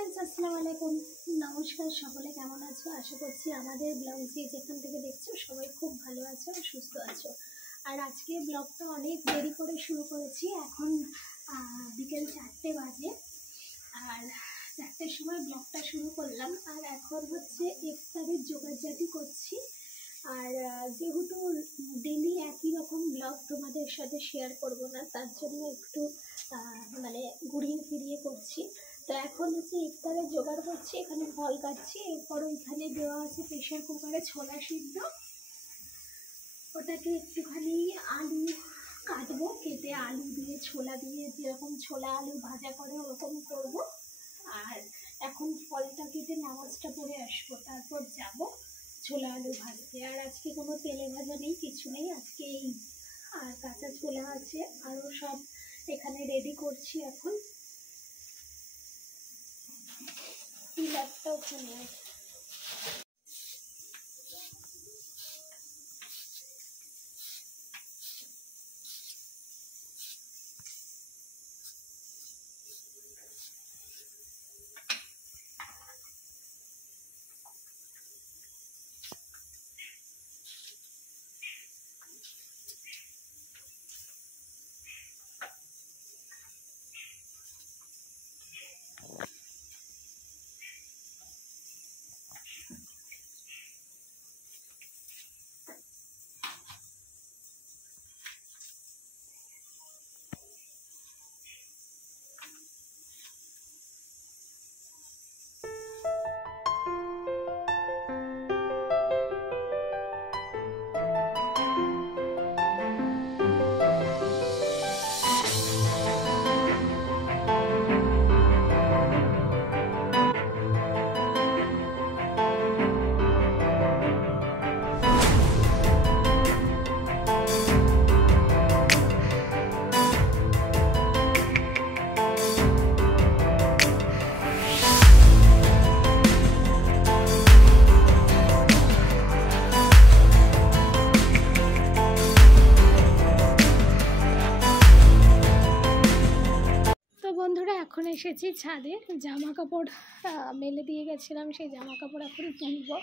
Friends अस्सलामु आलैकुम नमस्कार सकले केमन आछो आशा करছি আমাদের ব্লগ যে যেখান থেকে দেখছো সবাই খুব ভালো আছো আর সুস্থ আছো। আর আজকে ব্লগটা অনেক দেরি করে শুরু করেছি। এখন বিকেল 4টে বাজে আর 4টের সময় ব্লগটা শুরু করলাম। আর এখন হচ্ছে ইফতারের জোগাড়জাটি করছি। আর যেহেতু ডেলি একই রকম ব্লগ তোমাদের সাথে শেয়ার করব না, তার জন্য একটু মানে ঘুরিয়ে ফিরিয়ে করছি। তো এখন হচ্ছে ইফতারের জোগাড় করছি, এখানে ফল কাটছি। এরপর ওইখানে দেওয়া আছে প্রেশার কুকারে ছোলা সিদ্ধ, ওটাকে একটুখানি আলু কাটবো, কেটে আলু দিয়ে ছোলা দিয়ে যেরকম ছোলা আলু ভাজা করে ওরকম করব। আর এখন ফলটা কেটে নামাজটা পড়ে আসবো, তারপর যাব ছোলা আলু ভাজতে। আর আজকে কোনো তেলে ভাজা নেই, কিছু নেই আজকে। এই আর কাঁচা ছোলা আছে, আরও সব এখানে রেডি করছি। এখন পিলারটাও কিনে এখন এসেছি ছাদে। জামা কাপড় মেলে দিয়ে গেছিলাম, সেই জামা কাপড় এখন তুলবো।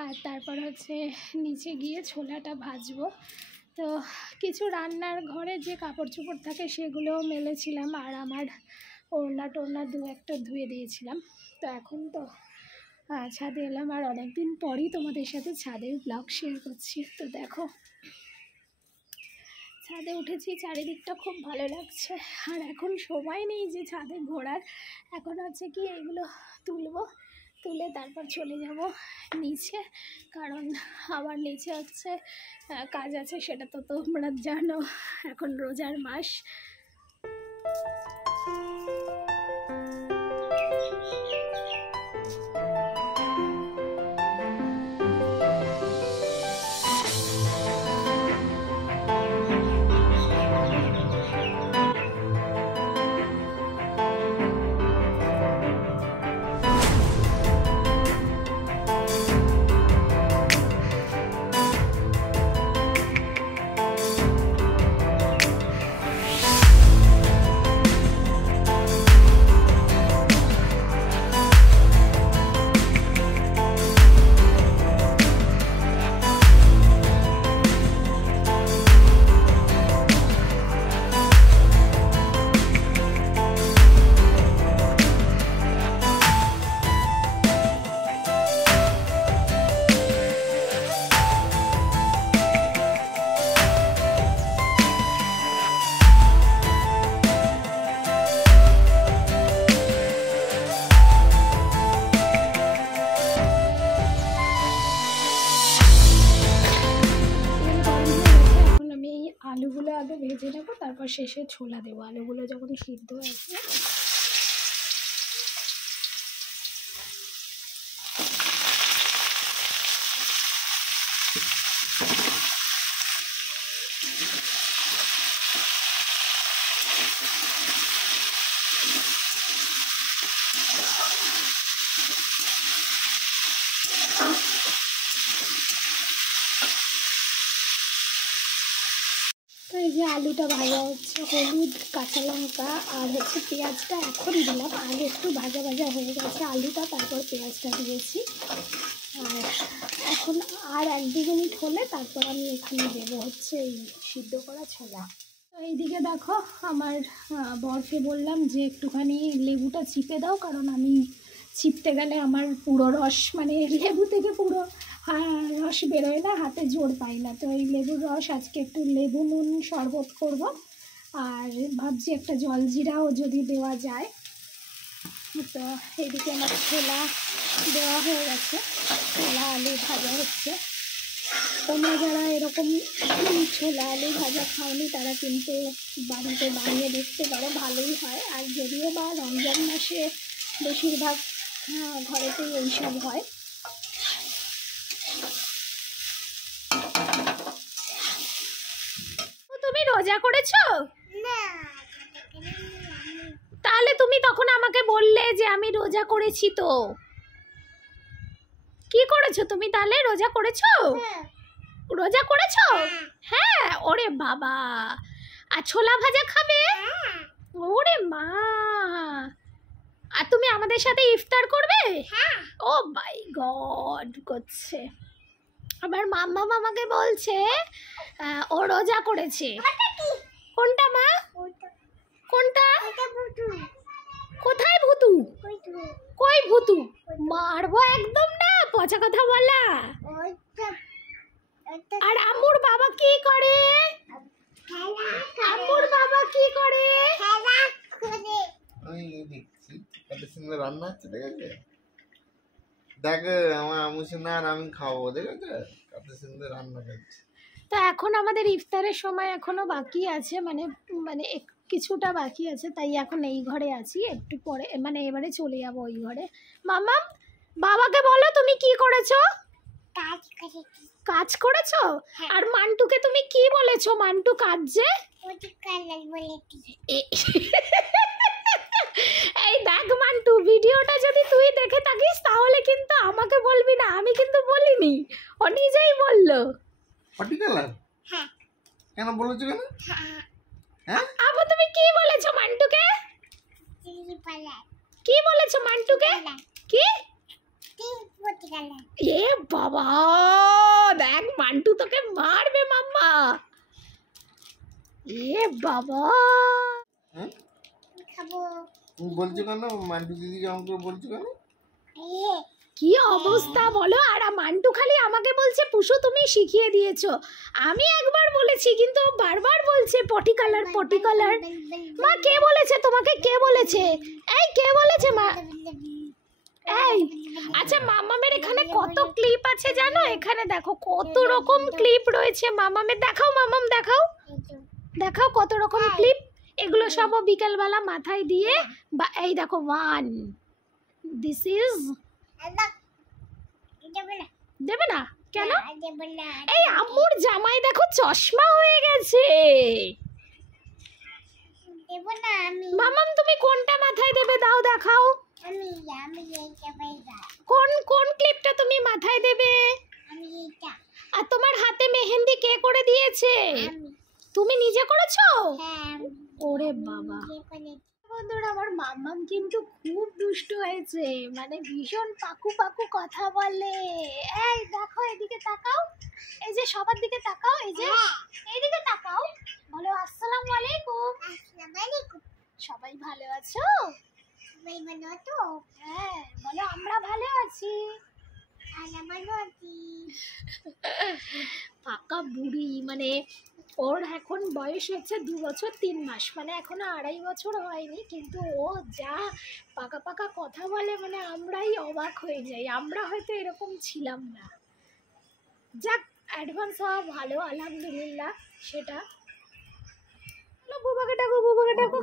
আর তারপর হচ্ছে নিচে গিয়ে ছোলাটা ভাজবো। তো কিছু রান্নার ঘরে যে কাপড় চোপড় থাকে সেগুলোও মেলেছিলাম, আর আমার ওড়না টোড়না দু একটা ধুয়ে দিয়েছিলাম। তো এখন তো ছাদে এলাম, আর অনেকদিন পরই তোমাদের সাথে ছাদের ব্লগ শেয়ার করছি। তো দেখো ছাদে উঠেছি, চারিদিকটা খুব ভালো লাগছে। আর এখন সময় নেই যে ছাদে ঘোরার, এখন হচ্ছে কি এগুলো তুলে তারপর চলে যাব নিচে, কারণ আমার নিচে হচ্ছে কাজ আছে। সেটা তো তোমরা জানো, এখন রোজার মাস। আলুগুলো আগে ভেজে নেবো, তারপর শেষে ছোলা দেবো। আলুগুলো যখন সিদ্ধ হয়ে আসবে এই যে আলুটা ভাজা হচ্ছে, হলুদ, কাঁচা লঙ্কা আর হচ্ছে পেঁয়াজটা এখন দিলাম, আগে একটু ভাজা ভাজা হয়ে গেছে আলুটা, তারপর পেঁয়াজটা দিয়েছি। আর এখন আর 1-2 মিনিট হলে তারপর আমি এখানে দেবো হচ্ছে এই সিদ্ধ করা ছোলা। তো এইদিকে দেখো আমার বরকে বললাম যে একটুখানি লেবুটা চিপে দাও, কারণ আমি চিপতে গেলে আমার পুরো রস মানে লেবু থেকে পুরো রস বেরোয় না, হাতে জোর পাই না। তো এই লেবুর রস আজকে একটু লেবু নুন শরবত করব, আর ভাবছি একটা জলজিরাও যদি দেওয়া যায়। তো এইদিকে আমার ছোলা দেওয়া হয়ে গেছে, ছোলা আলু ভাজা হচ্ছে। তোমরা যারা এরকম ছোলা আলু ভাজা খাওনি তারা কিন্তু বাড়িতে বানিয়ে দেখতে পারো, ভালোই হয়। আর যদিও বা রমজান মাসে বেশিরভাগ ঘরেতেই এইসব হয়। তুমি রোজা করেছো? তাহলে তুমি তখন আমাকে বললে যে আমি রোজা করেছি। তো কি করেছো তুমি তাহলে? রোজা করেছো? রোজা করেছো? হ্যাঁ। ওরে বাবা, আর ছোলা ভাজা খাবে? ওরে মা, আর তুমি আমাদের সাথে ইফতার করবে? ও মাই গড করছে। আমার মাম্মা আমাকে বলছে ও রোজা করেছে। কোনটা মা? কোনটা? কোথায় ভুতু? কই ভুতু? মারবো একদম না, পচা কথা বলা। আর আম্মুর বাবা কি করে? আম্মুর বাবা কি করে? আমি দেখছি কত সুন্দর রান্না হচ্ছে, দেখেছে? দেখো আমার আম্মু সোনা আর আমি খাবো, দেখেছো কত সুন্দর রান্না করছে। তো এখন আমাদের ইফতারের সময় এখনো বাকি আছে, মানে মানে কিছুটা বাকি আছে, তাই এখন এই ঘরে আছি। একটু পরে মানে এবারে চলে যাবো ওই ঘরে। মামাম, বাবাকে বলো তুমি কি করেছো? কাজ করেছো? আর মান্টুকে তুমি কি বলেছো? মান্টু কাজে এই দেখ মান্টু, ভিডিওটা যদি তুই দেখে থাকিস তাহলে কিন্তু আমাকে বলবি না, আমি কিন্তু বলিনি, ও নিজেই বললো। পার্টিকুলার? হ্যাঁ। কেন বলেছো কেন? হ্যাঁ আবু তুমি কি বলেছো মান্টুকে? কি বলেছো মান্টুকে? কি? এ বাবা, দেখ মান্টু তোকে মারবে মাম্মা। এ বাবা, তুমি বলছো কেন? মান্টু দিদিকে আমাকে বলছো কেন? কি অবস্থা বলো। আর মান্টু খালি আমাকে বলছে পুষু তুমি শিখিয়ে দিয়েছো। আমি একবার বলেছি কিন্তু ও বারবার বলছে পটি কালার পটি কালার। মা কে বলেছে তোমাকে? কে বলেছে? এই কে বলেছে মা? এই আচ্ছা, মামামের এখানে কত ক্লিপ আছে জানো? এখানে দেখো কত রকম ক্লিপ রয়েছে মামামের। দেখাও মামাম, দেখাও দেখাও কত রকম ক্লিপ। এগুলো সব বিকেলবেলা মাথায় দিয়ে বা এই দেখো 1 দিস ইজ দেবে না কেন? এই আম্মুর জামাই দেখো চশমা হয়ে গেছে। মামাম তুমি কোনটা মাথায় দেবে দাও দেখাও। কোন কোন ক্লিপটা তুমি মাথায় দেবে? আর তোমার হাতে মেহেন্দি কে করে দিয়েছে? তুমি নিজে করেছো? ওরে বাবা। বন্ধুরা, আমার মাম্মাম কিন্তু খুব দুষ্টু হয়েছে, মানে ভীষণ পাকু পাকু কথা বলে। এই দেখো এদিকে তাকাও, এই যে সবার দিকে তাকাও, এই যে এইদিকে তাকাও, বলো আসসালামু আলাইকুম। সবাই ভালো আছো? হ্যাঁ বলো আমরা ভালো আছি। পাকা বুড়ি, মানে ওর এখন বয়স হচ্ছে 2 বছর 3 মাস, মানে এখনো 2.5 বছর হয়নি, কিন্তু ও যা পাকা পাকা কথা বলে মানে আমরাই অবাক হয়ে যাই। আমরা হয়তো এরকম ছিলাম না। যাক, অ্যাডভান্স হওয়া ভালো, আলহামদুলিল্লাহ। সেটা বুবাকে ডাকো, বুবাকে ডাকো।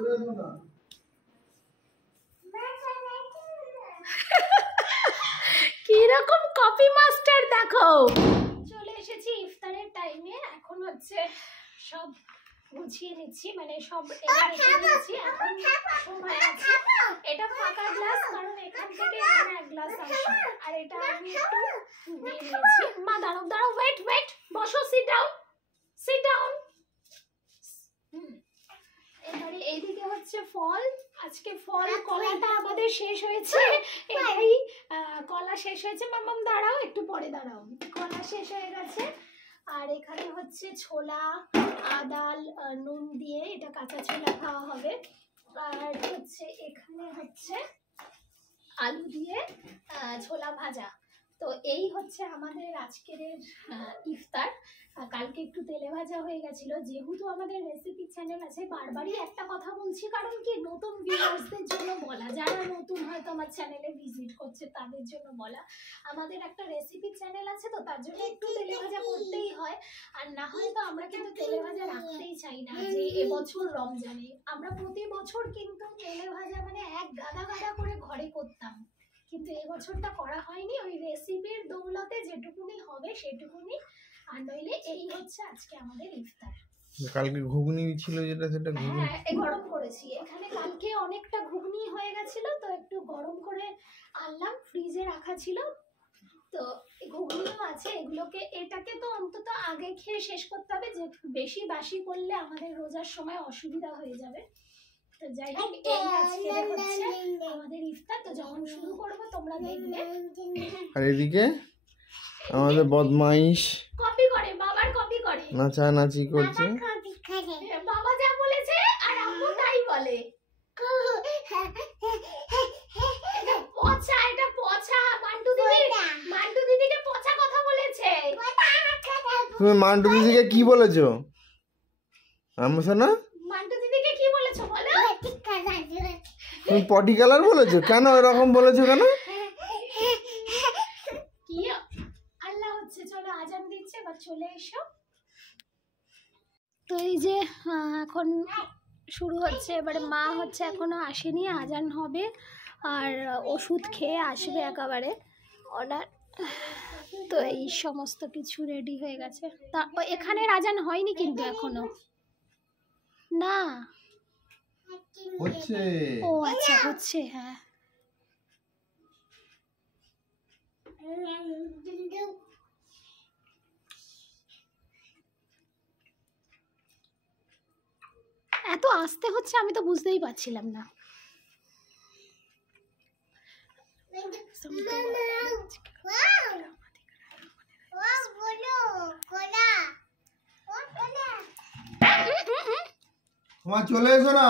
কিরকম কপি মাস্টার দেখো। চলে এসেছি ইফতারের টাইমে, এখন হচ্ছে সব গুছিয়ে নিচ্ছি, মানে সব রেখে দিয়েছি। এখন সময় আছে। এটা ফাঁকা গ্লাস, কারণ এখান থেকে এখানে 1 গ্লাস আসবে। আর এটা আমি একটু নিয়ে নিয়েছি। মা দাঁড়াও দাঁড়াও, ওয়েট ওয়েট, বসো, সিট ডাউন সিট ডাউন। শেষ হয়েছে, এটাই কলা শেষ হয়েছে। মাম্মাম দাঁড়াও, একটু পরে দাঁড়াও। কলা শেষ হয়ে গেছে। আর এখানে হচ্ছে ছোলা, আদাল নুন দিয়ে, এটা কাঁচা ছোলা খাওয়া হবে। আর হচ্ছে এখানে হচ্ছে আলু দিয়ে ছোলা ভাজা। তো এই হচ্ছে আমাদের আজকের ইফতার। কালকে একটু তেলে ভাজা হয়ে গেছিল। যেহেতু আমাদের রেসিপি চ্যানেল আছে, বারবারই একটা কথা বলছি, কারণ কি নতুন ভিউয়ার্সদের জন্য বলা, যারা নতুন হয়তো আমার চ্যানেলে ভিজিট করছে তাদের জন্য বলা, আমাদের একটা রেসিপি চ্যানেল আছে, তো তার জন্য একটু তেলে ভাজা করতেই হয়। আর না হয় তো আমরা কিন্তু তেলে ভাজা রাখতেই চাই না। যে এবছর রমজানে আমরা প্রতি বছর কিন্তু তেলে ভাজা মানে এক গাদা গাদা করে ঘরে করতাম, কিন্তু এবছরটা করা হয়নি। ওই রেসিপির দৌলতে যেটুকুনি হবে সেটুকুনি, আর নইলে এই হচ্ছে আজকে আমাদের ইফতার। কালকে ঘুগনি ছিল যেটা, সেটা হ্যাঁ গরম করেছি। এখানে কালকে অনেকটা ঘুগনি হয়ে গেছিল, তো একটু গরম করে আনলাম, ফ্রিজে রাখা ছিল। তো ঘুগনিও আছে, এগুলোকে, এটাকে তো অন্তত আগে খেয়ে শেষ করতে হবে, যে বেশি বাসি করলে আমাদের রোজার সময় অসুবিধা হয়ে যাবে। তো যাই হোক, এই আজকে হচ্ছে আমাদের ইফতার। তো যখন শুরু করব তোমরা দেখবে। আর এদিকে আমাদের বদমাইশ কপি করে, বাবার কপি করে, নাচানাচি করছে। বাবা যা বলেছে আর আম্মু তাই বলে। এটা পচা, এটা পচা। মান্টু দিদিকে পচা কথা বলেছে। তুমি মান্টু দিদিকে কি বলেছো? আমার শোনা, মান্টু দিদিকে কি বলেছো বলো? তুমি পটি কালার বলেছো কেন? এরকম বলেছো কেন? কি আল্লাহ হচ্ছে, চলো আজান দিচ্ছে, এবার চলে এসো। তো এই যে এখন শুরু হচ্ছে। এবারে মা হচ্ছে এখনো আসেনি, আজান হবে আর ওষুধ খেয়ে আসবে একেবারে ওনার। তো এই সমস্ত কিছু রেডি হয়ে গেছে। তা এখানে আজান হয়নি কিন্তু এখনো না। হচ্ছে। ও আচ্ছা, হচ্ছে। হ্যাঁ এত আস্তে হচ্ছে, আমি তো বুঝতেই পারছিলাম না। তোমার চলে এসো না।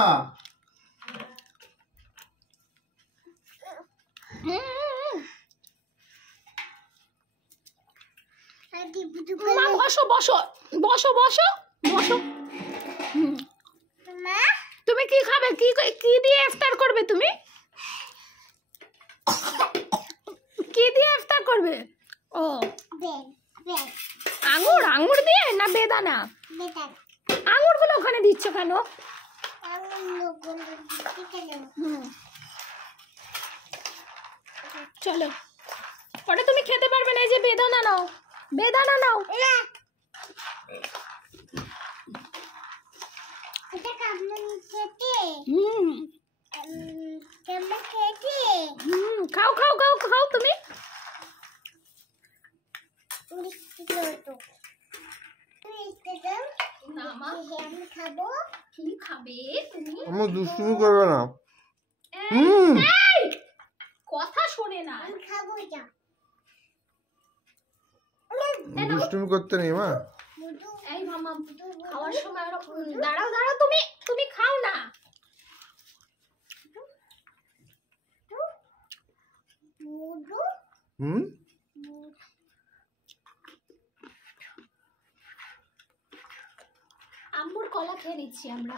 মা বসো বসো বসো বসো বসো। তুমি কি খাবে? কি দিয়ে ইফতার করবে? তুমি কি দিয়ে ইফতার করবে? ও আঙ্গুর, আঙ্গুর দিয়ে না বেদানা? আঙ্গুর গুলো ওখানে দিচ্ছ কেন? চলো, ওটা তুমি খেতে পারবে না। এই যে বেদানা নাও, বেদানা নাও। খাও খাও খাও খাও তুমি। কি খাবে তুমি? আমার দুষ্টুমি করবে না। কথা শোনে না। দুষ্টুমি করতে নেই মা। এই মামা খাওয়ার সময় দাঁড়াও দাঁড়াও, তুমি খাও না। আম্মুর কলা খেয়ে নিচ্ছি আমরা।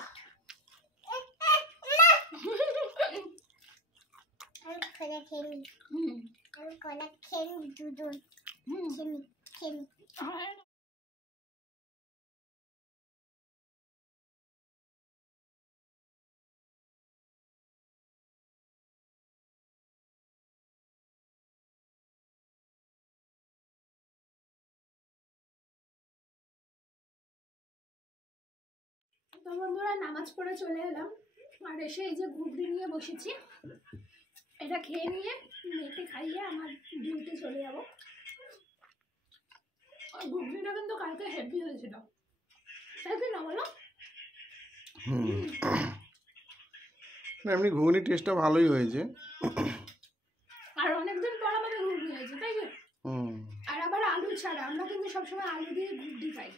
তো বন্ধুরা, নামাজ পড়ে চলে এলাম, আর এসে এই যে ঘুগনি নিয়ে বসেছি। এটা খেয়ে নিয়ে মেয়েকে খাইয়ে আমার ডিউটি চলে যাবো। আর ঘুগনিটা কিন্তু কালকে হেভি হয়েছিল, তাই কি না বলো? না, এমনি ঘুগনি টেস্টটা ভালোই হয়েছে। আর অনেকদিন পর আমাদের ঘুগনি হয়েছে, তাই না? হুম। আর আবার আলু ছাড়া, আমরা কিন্তু সবসময় আলু দিয়ে ঘুগনি খাই।